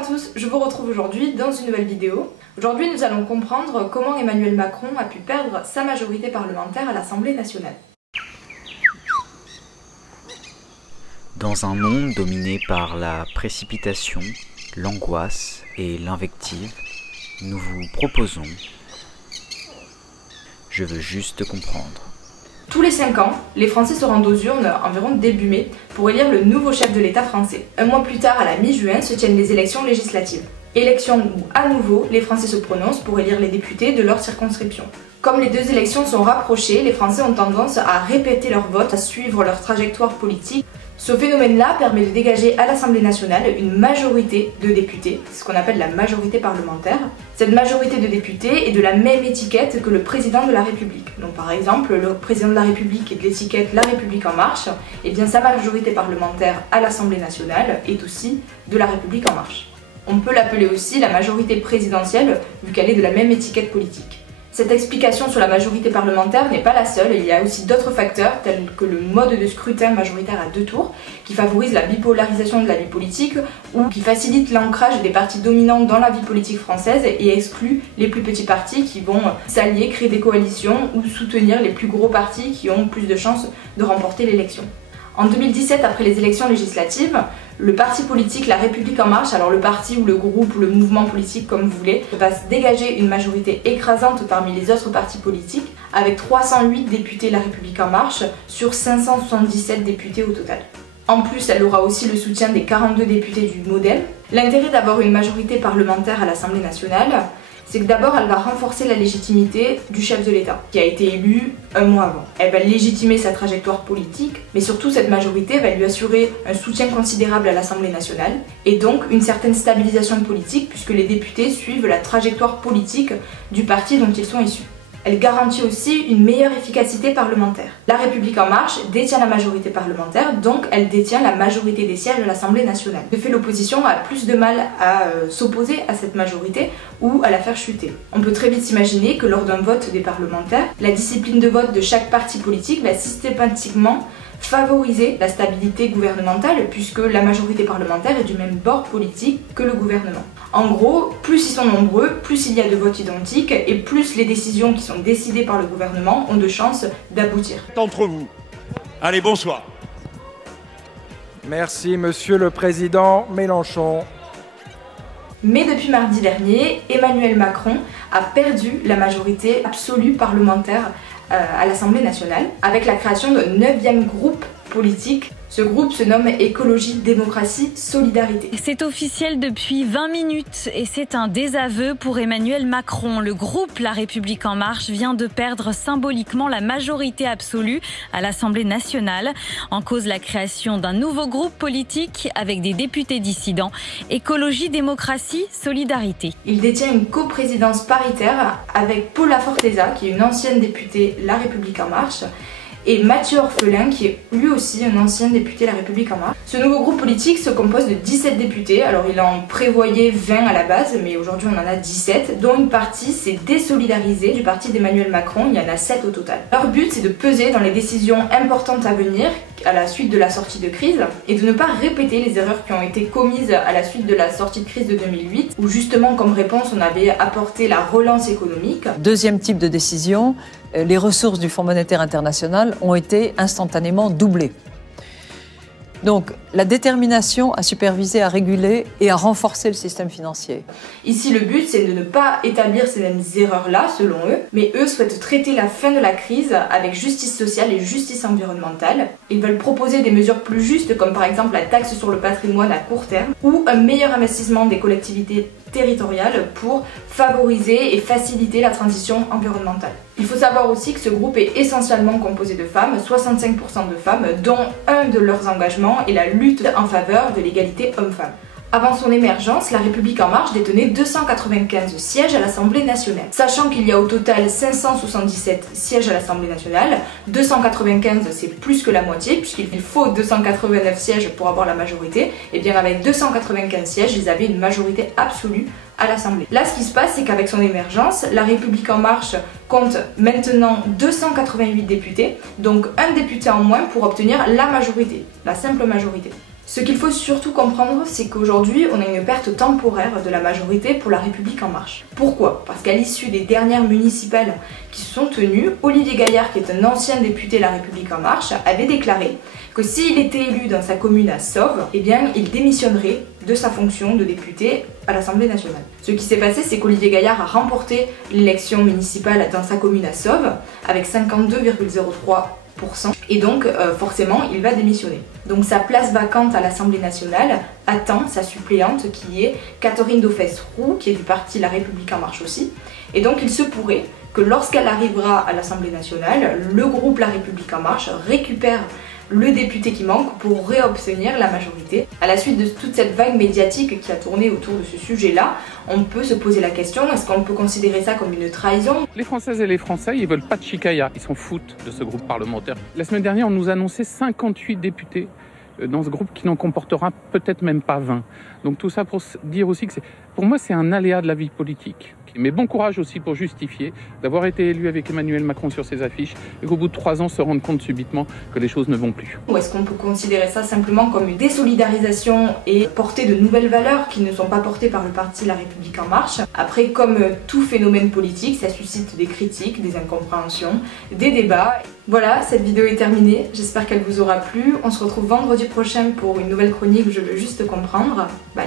Bonjour à tous, je vous retrouve aujourd'hui dans une nouvelle vidéo. Aujourd'hui nous allons comprendre comment Emmanuel Macron a pu perdre sa majorité parlementaire à l'Assemblée nationale. Dans un monde dominé par la précipitation, l'angoisse et l'invective, nous vous proposons « Je veux juste comprendre ». Tous les 5 ans, les Français se rendent aux urnes environ début mai pour élire le nouveau chef de l'État français. Un mois plus tard, à la mi-juin, se tiennent les élections législatives. Élections où, à nouveau, les Français se prononcent pour élire les députés de leur circonscription. Comme les deux élections sont rapprochées, les Français ont tendance à répéter leur vote, à suivre leur trajectoire politique. Ce phénomène-là permet de dégager à l'Assemblée nationale une majorité de députés, c'est ce qu'on appelle la majorité parlementaire. Cette majorité de députés est de la même étiquette que le président de la République. Donc par exemple, le président de la République est de l'étiquette La République En Marche, et bien sa majorité parlementaire à l'Assemblée nationale est aussi de La République En Marche. On peut l'appeler aussi la majorité présidentielle, vu qu'elle est de la même étiquette politique. Cette explication sur la majorité parlementaire n'est pas la seule, il y a aussi d'autres facteurs tels que le mode de scrutin majoritaire à 2 tours qui favorise la bipolarisation de la vie politique ou qui facilite l'ancrage des partis dominants dans la vie politique française et exclut les plus petits partis qui vont s'allier, créer des coalitions ou soutenir les plus gros partis qui ont plus de chances de remporter l'élection. En 2017, après les élections législatives, le parti politique La République En Marche, alors le parti ou le groupe ou le mouvement politique comme vous voulez, va se dégager une majorité écrasante parmi les autres partis politiques, avec 308 députés La République En Marche sur 577 députés au total. En plus, elle aura aussi le soutien des 42 députés du Modem. L'intérêt d'avoir une majorité parlementaire à l'Assemblée nationale, c'est que d'abord elle va renforcer la légitimité du chef de l'État, qui a été élu un mois avant. Elle va légitimer sa trajectoire politique, mais surtout cette majorité va lui assurer un soutien considérable à l'Assemblée nationale, et donc une certaine stabilisation politique, puisque les députés suivent la trajectoire politique du parti dont ils sont issus. Elle garantit aussi une meilleure efficacité parlementaire. La République En Marche détient la majorité parlementaire, donc elle détient la majorité des sièges de l'Assemblée nationale. De fait, l'opposition a plus de mal à s'opposer à cette majorité ou à la faire chuter. On peut très vite s'imaginer que lors d'un vote des parlementaires, la discipline de vote de chaque parti politique va systématiquement favoriser la stabilité gouvernementale puisque la majorité parlementaire est du même bord politique que le gouvernement. En gros, plus ils sont nombreux, plus il y a de votes identiques et plus les décisions qui sont décidées par le gouvernement ont de chances d'aboutir. Entre vous. Allez, bonsoir. Merci Monsieur le Président Mélenchon. Mais depuis mardi dernier, Emmanuel Macron a perdu la majorité absolue parlementaire à l'Assemblée nationale avec la création d'un 9e groupe politique. Ce groupe se nomme Écologie, Démocratie, Solidarité. C'est officiel depuis 20 minutes et c'est un désaveu pour Emmanuel Macron. Le groupe La République En Marche vient de perdre symboliquement la majorité absolue à l'Assemblée nationale. En cause la création d'un nouveau groupe politique avec des députés dissidents. Écologie, Démocratie, Solidarité. Il détient une coprésidence paritaire avec Paula Forteza, qui est une ancienne députée La République En Marche, et Mathieu Orphelin, qui est lui aussi un ancien député La République En Marche. Ce nouveau groupe politique se compose de 17 députés, alors il en prévoyait 20 à la base, mais aujourd'hui on en a 17, dont une partie s'est désolidarisée du parti d'Emmanuel Macron, il y en a 7 au total. Leur but c'est de peser dans les décisions importantes à venir, à la suite de la sortie de crise, et de ne pas répéter les erreurs qui ont été commises à la suite de la sortie de crise de 2008, où justement comme réponse on avait apporté la relance économique. Deuxième type de décision, les ressources du Fonds monétaire international ont été instantanément doublées. Donc, la détermination à superviser, à réguler et à renforcer le système financier. Ici, le but, c'est de ne pas établir ces mêmes erreurs-là, selon eux, mais eux souhaitent traiter la fin de la crise avec justice sociale et justice environnementale. Ils veulent proposer des mesures plus justes, comme par exemple la taxe sur le patrimoine à court terme, ou un meilleur investissement des collectivités territoriales pour favoriser et faciliter la transition environnementale. Il faut savoir aussi que ce groupe est essentiellement composé de femmes, 65% de femmes, dont un de leurs engagements est la lutte en faveur de l'égalité homme-femme. Avant son émergence, La République En Marche détenait 295 sièges à l'Assemblée nationale. Sachant qu'il y a au total 577 sièges à l'Assemblée nationale, 295 c'est plus que la moitié, puisqu'il faut 289 sièges pour avoir la majorité, et bien avec 295 sièges, ils avaient une majorité absolue à l'Assemblée. Là, ce qui se passe, c'est qu'avec son émergence, La République En Marche compte maintenant 288 députés, donc un député en moins pour obtenir la majorité, la simple majorité. Ce qu'il faut surtout comprendre, c'est qu'aujourd'hui, on a une perte temporaire de la majorité pour La République En Marche. Pourquoi? Parce qu'à l'issue des dernières municipales qui se sont tenues, Olivier Gaillard, qui est un ancien député La République En Marche, avait déclaré que s'il était élu dans sa commune à Sauve, eh bien, il démissionnerait de sa fonction de député à l'Assemblée nationale. Ce qui s'est passé, c'est qu'Olivier Gaillard a remporté l'élection municipale dans sa commune à Sauve avec 52,03%. Et donc, forcément, il va démissionner. Donc sa place vacante à l'Assemblée nationale attend sa suppléante qui est Catherine Dauphès-Roux, qui est du parti La République En Marche aussi. Et donc il se pourrait que lorsqu'elle arrivera à l'Assemblée nationale, le groupe La République En Marche récupère le député qui manque pour réobtenir la majorité. À la suite de toute cette vague médiatique qui a tourné autour de ce sujet-là, on peut se poser la question, est-ce qu'on peut considérer ça comme une trahison? Les Françaises et les Français, ils veulent pas de chicaya, ils s'en foutent de ce groupe parlementaire. La semaine dernière, on nous annonçait 58 députés dans ce groupe qui n'en comportera peut-être même pas 20. Donc tout ça pour dire aussi que pour moi c'est un aléa de la vie politique. Mais bon courage aussi pour justifier d'avoir été élu avec Emmanuel Macron sur ses affiches et qu'au bout de 3 ans se rendre compte subitement que les choses ne vont plus. Ou est-ce qu'on peut considérer ça simplement comme une désolidarisation et porter de nouvelles valeurs qui ne sont pas portées par le parti La République En Marche? Après, comme tout phénomène politique, ça suscite des critiques, des incompréhensions, des débats. Voilà, cette vidéo est terminée, j'espère qu'elle vous aura plu. On se retrouve vendredi prochain pour une nouvelle chronique Je veux juste comprendre. Bye.